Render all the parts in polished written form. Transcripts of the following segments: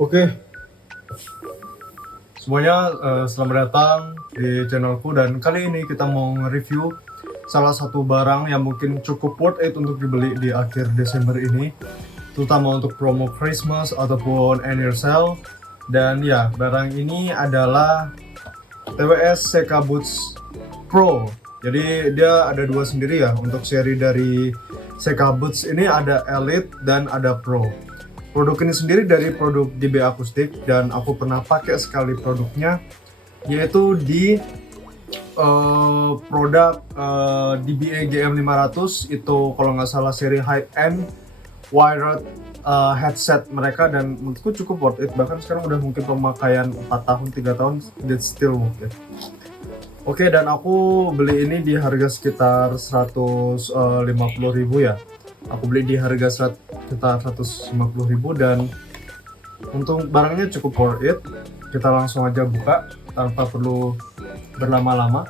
Oke, semuanya selamat datang di channelku dan kali ini kita mau nge-review salah satu barang yang mungkin cukup worth it untuk dibeli di akhir Desember ini, terutama untuk promo Christmas ataupun annual sale. Dan ya, barang ini adalah TWS CK Boots Pro. Jadi dia ada dua sendiri ya untuk seri dari CK Boots ini, ada Elite dan ada Pro. Produk ini sendiri dari produk DB Akustik dan aku pernah pakai sekali produknya, yaitu di produk DBA GM500 itu kalau nggak salah seri high end wired headset mereka, dan menurutku cukup worth it. Bahkan sekarang udah mungkin pemakaian 4 tahun 3 tahun that's still worth it. Oke, dan aku beli ini di harga sekitar 150.000 ya. Aku beli di harga sekitar 150.000 dan untuk barangnya cukup worth it. Kita langsung aja buka tanpa perlu berlama-lama.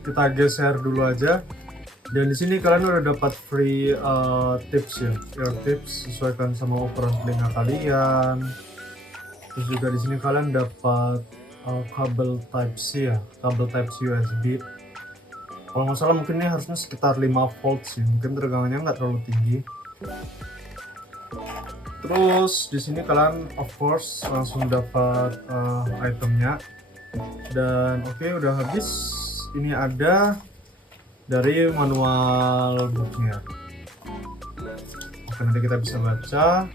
Kita geser dulu aja. Dan di sini kalian udah dapat free tips ya, ear tips sesuaikan sama ukuran telinga kalian. Terus juga di sini kalian dapat kabel Type C ya, kabel Type C USB. Kalau nggak salah mungkin ini harusnya sekitar 5 volt sih, mungkin tegangannya nggak terlalu tinggi. Terus di sini kalian of course langsung dapat itemnya. Dan oke, udah habis. Ini ada dari manual booknya. Oke, nanti kita bisa baca.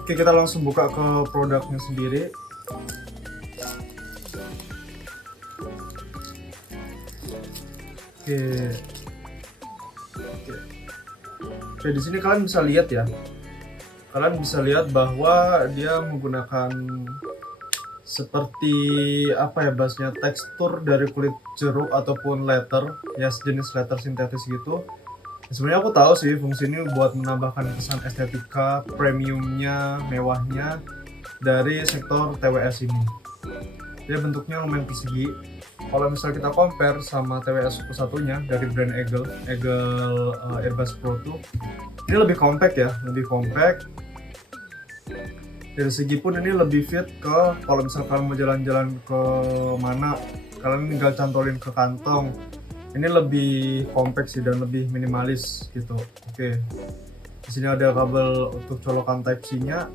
Oke, kita langsung buka ke produknya sendiri. Oke. Oke, di sini kalian bisa lihat ya. Kalian bisa lihat bahwa dia menggunakan seperti apa ya bahasnya, tekstur dari kulit jeruk ataupun leather ya, sejenis leather sintetis gitu. Sebenarnya aku tahu sih fungsi ini buat menambahkan kesan estetika premiumnya, mewahnya dari sektor TWS ini. Dia bentuknya lumayan persegi. Kalau misalnya kita compare sama TWS suku satunya dari brand Eagle Earbuds Pro tuh, ini lebih compact ya, lebih compact. Dari segi pun ini lebih fit ke kalau misalkan mau jalan-jalan ke mana, kalian tinggal cantolin ke kantong. Ini lebih compact sih dan lebih minimalis gitu. Oke. Di sini ada kabel untuk colokan Type C-nya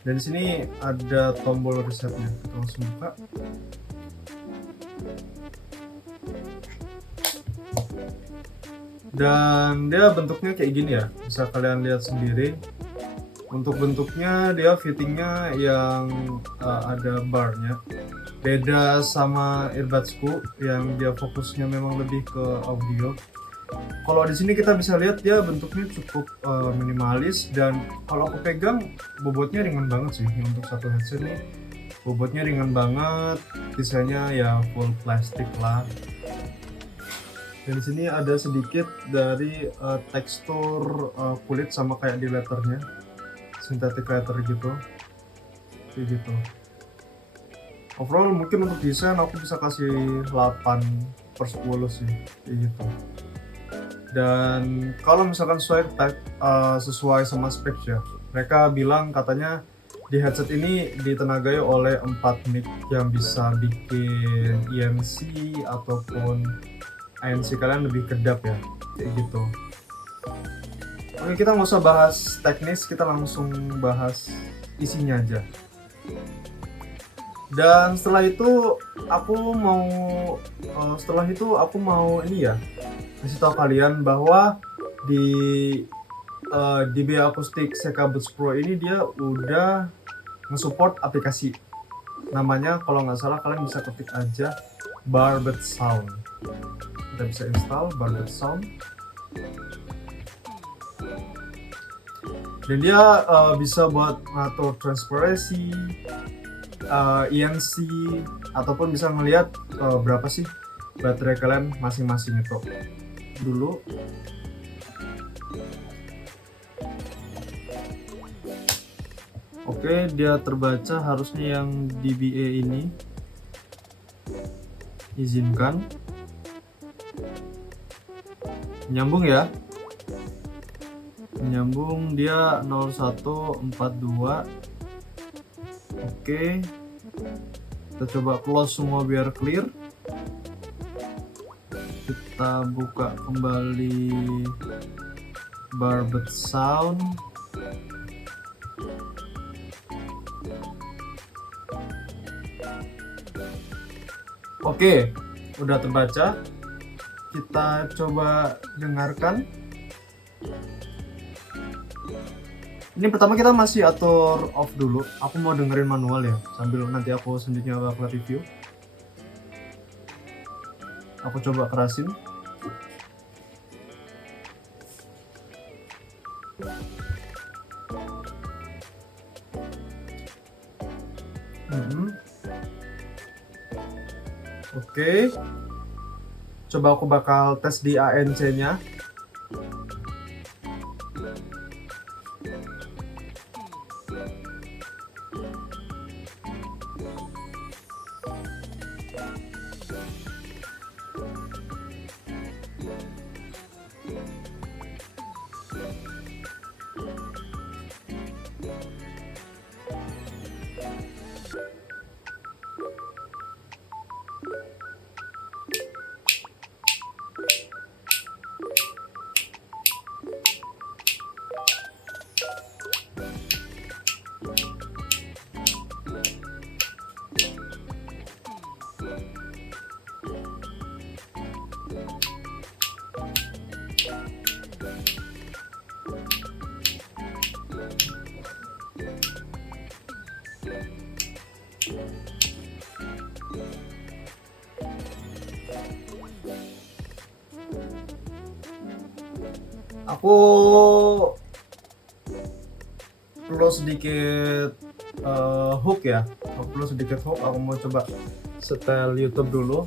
dan di sini ada tombol resetnya. Kita langsung buka. Dan dia bentuknya kayak gini ya, bisa kalian lihat sendiri. Untuk bentuknya dia fittingnya yang ada barnya, beda sama earbudsku yang dia fokusnya memang lebih ke audio. Kalau di sini kita bisa lihat dia bentuknya cukup minimalis, dan kalau aku pegang bobotnya ringan banget sih. Untuk satu headset ini bobotnya ringan banget, desainnya ya full plastik lah. Dan di sini ada sedikit dari tekstur kulit sama kayak di letternya, synthetic leather gitu, kayak gitu. Overall mungkin untuk desain aku bisa kasih 8/10 sih, kayak gitu. Dan kalau misalkan sesuai sama spek ya, mereka bilang katanya di headset ini ditenagai oleh 4 mic yang bisa bikin EMC ataupun ANC kalian lebih kedap ya, kayak gitu. Oke, kita nggak usah bahas teknis, kita langsung bahas isinya aja. Dan setelah itu aku mau ini ya, kasih tahu kalian bahwa di DB Acoustic CK Boots Pro ini dia udah nge-support aplikasi. Namanya kalau nggak salah kalian bisa ketik aja Barbed Sound. Kita bisa install Barbed Sound. Dan dia bisa buat ngatur transparansi, ENC, ataupun bisa ngelihat berapa sih baterai kalian masing-masing itu dulu. Oke, dia terbaca harusnya yang DBA ini izinkan. Menyambung ya. Menyambung dia 0142. Oke. Kita coba close semua biar clear. Kita buka kembali Barbed Sound. Oke, udah terbaca. Kita coba dengarkan. Ini pertama kita masih atur off dulu. Aku mau dengerin manual ya, sambil nanti aku selanjutnya bakal review. Aku coba kerasin. Oke. Coba aku bakal tes di ANC-nya. Aku perlu sedikit hook ya. Aku perlu sedikit hook. Aku mau coba setel YouTube dulu.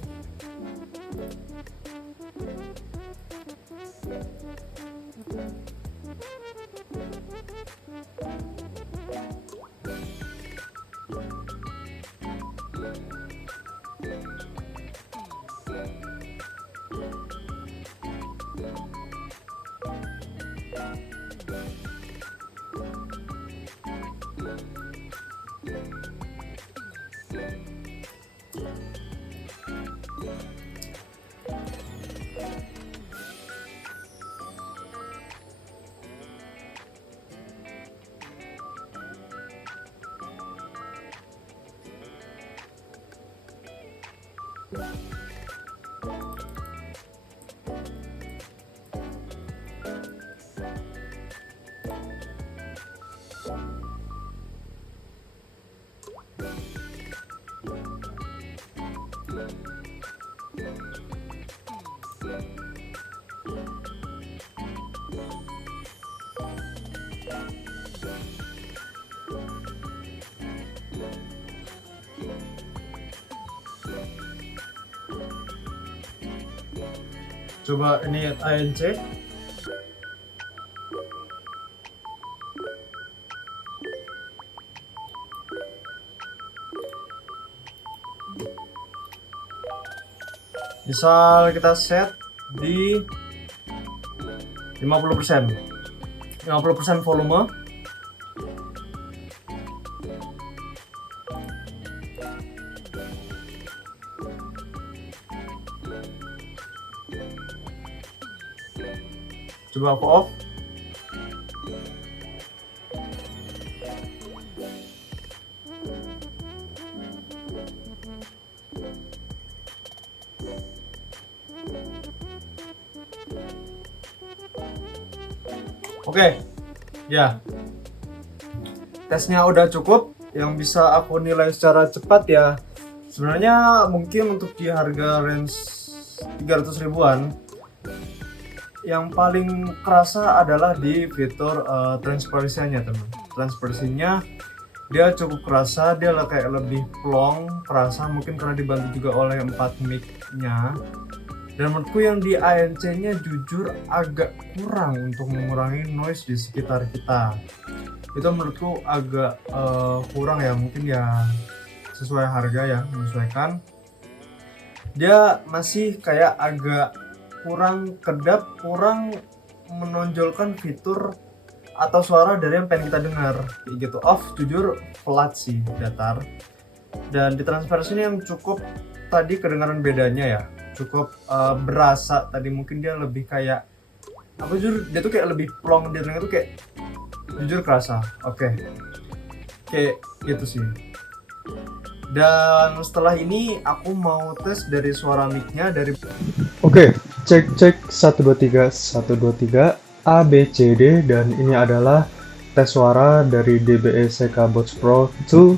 Coba ini ANC. Misal kita set di 50%. 50% volume. Coba aku off. Oke, ya. Tesnya udah cukup. Yang bisa aku nilai secara cepat ya, sebenarnya mungkin untuk di harga range 300 ribuan, yang paling kerasa adalah di fitur transparansinya teman. Transparansinya dia cukup kerasa, dia kayak lebih plong, kerasa mungkin karena dibantu juga oleh 4 mic-nya. Dan menurutku yang di ANC-nya jujur agak kurang untuk mengurangi noise di sekitar kita. Itu menurutku agak kurang ya, mungkin ya sesuai harga ya, menyesuaikan. Dia masih kayak agak kurang kedap, kurang menonjolkan fitur atau suara dari yang pengen kita dengar kayak gitu. Jujur flat sih, datar. Dan di transversi ini yang cukup tadi kedengaran bedanya ya, cukup berasa. Tadi mungkin dia lebih kayak apa, jujur dia tuh kayak lebih plong, dia tuh kayak jujur kerasa. Oke, kayak gitu sih. Dan setelah ini aku mau tes dari suara mic-nya dari. Oke, cek 1 2 3 A B C D, dan ini adalah tes suara dari DBE CK Buds Pro 2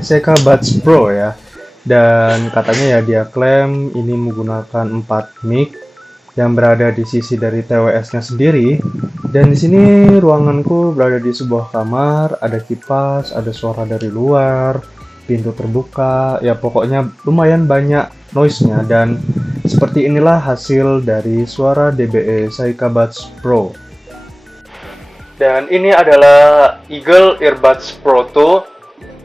CK Buds Pro ya. Dan katanya ya dia klaim ini menggunakan 4 mic yang berada di sisi dari TWS-nya sendiri. Dan di sini ruanganku berada di sebuah kamar, ada kipas, ada suara dari luar, pintu terbuka, ya pokoknya lumayan banyak noise-nya. Dan seperti inilah hasil dari suara DBE Saika Buds Pro. Dan ini adalah Eagle Earbuds Pro 2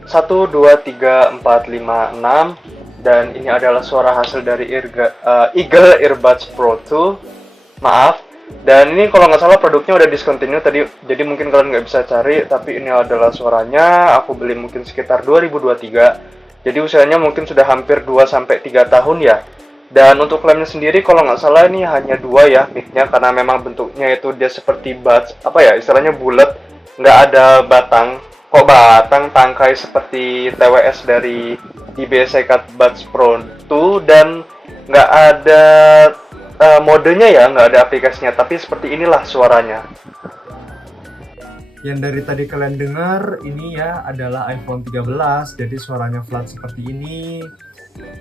1 2 3 4 5 6, dan ini adalah suara hasil dari Eagle Earbuds Pro 2. Maaf. Dan ini kalau nggak salah produknya udah discontinue tadi, jadi mungkin kalian nggak bisa cari, tapi ini adalah suaranya. Aku beli mungkin sekitar 2023, jadi usianya mungkin sudah hampir 2-3 tahun ya. Dan untuk klaimnya sendiri kalau nggak salah ini hanya 2 ya mic-nya, karena memang bentuknya itu dia seperti buds, apa ya istilahnya bulat, nggak ada batang. Kok batang, tangkai seperti TWS dari DBE CK Buds Pro 2, dan nggak ada modenya ya, nggak ada aplikasinya, tapi seperti inilah suaranya. Yang dari tadi kalian dengar ini ya adalah iPhone 13, jadi suaranya flat seperti ini.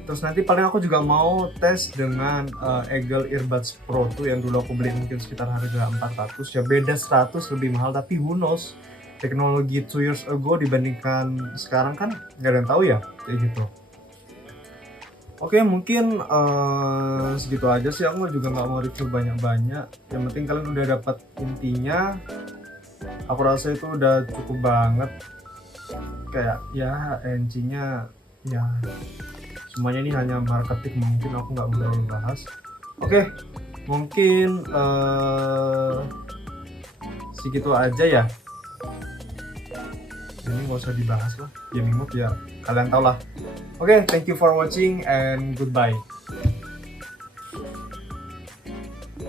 Terus nanti paling aku juga mau tes dengan Eagle Earbuds Pro 2 yang dulu aku beli mungkin sekitar harga 400 ya, beda 100 lebih mahal, tapi who knows, teknologi 2 years ago dibandingkan sekarang kan nggak ada yang tahu ya, kayak gitu. Oke, mungkin segitu aja sih, aku juga nggak mau review banyak-banyak. Yang penting kalian udah dapat intinya. Aku rasa itu udah cukup banget. Kayak ya NC-nya ya semuanya ini hanya marketing, mungkin aku nggak boleh bahas. Oke, mungkin segitu aja ya. Ini nggak usah dibahas lah, gaming mode ya kalian tau lah. Oke, thank you for watching and goodbye.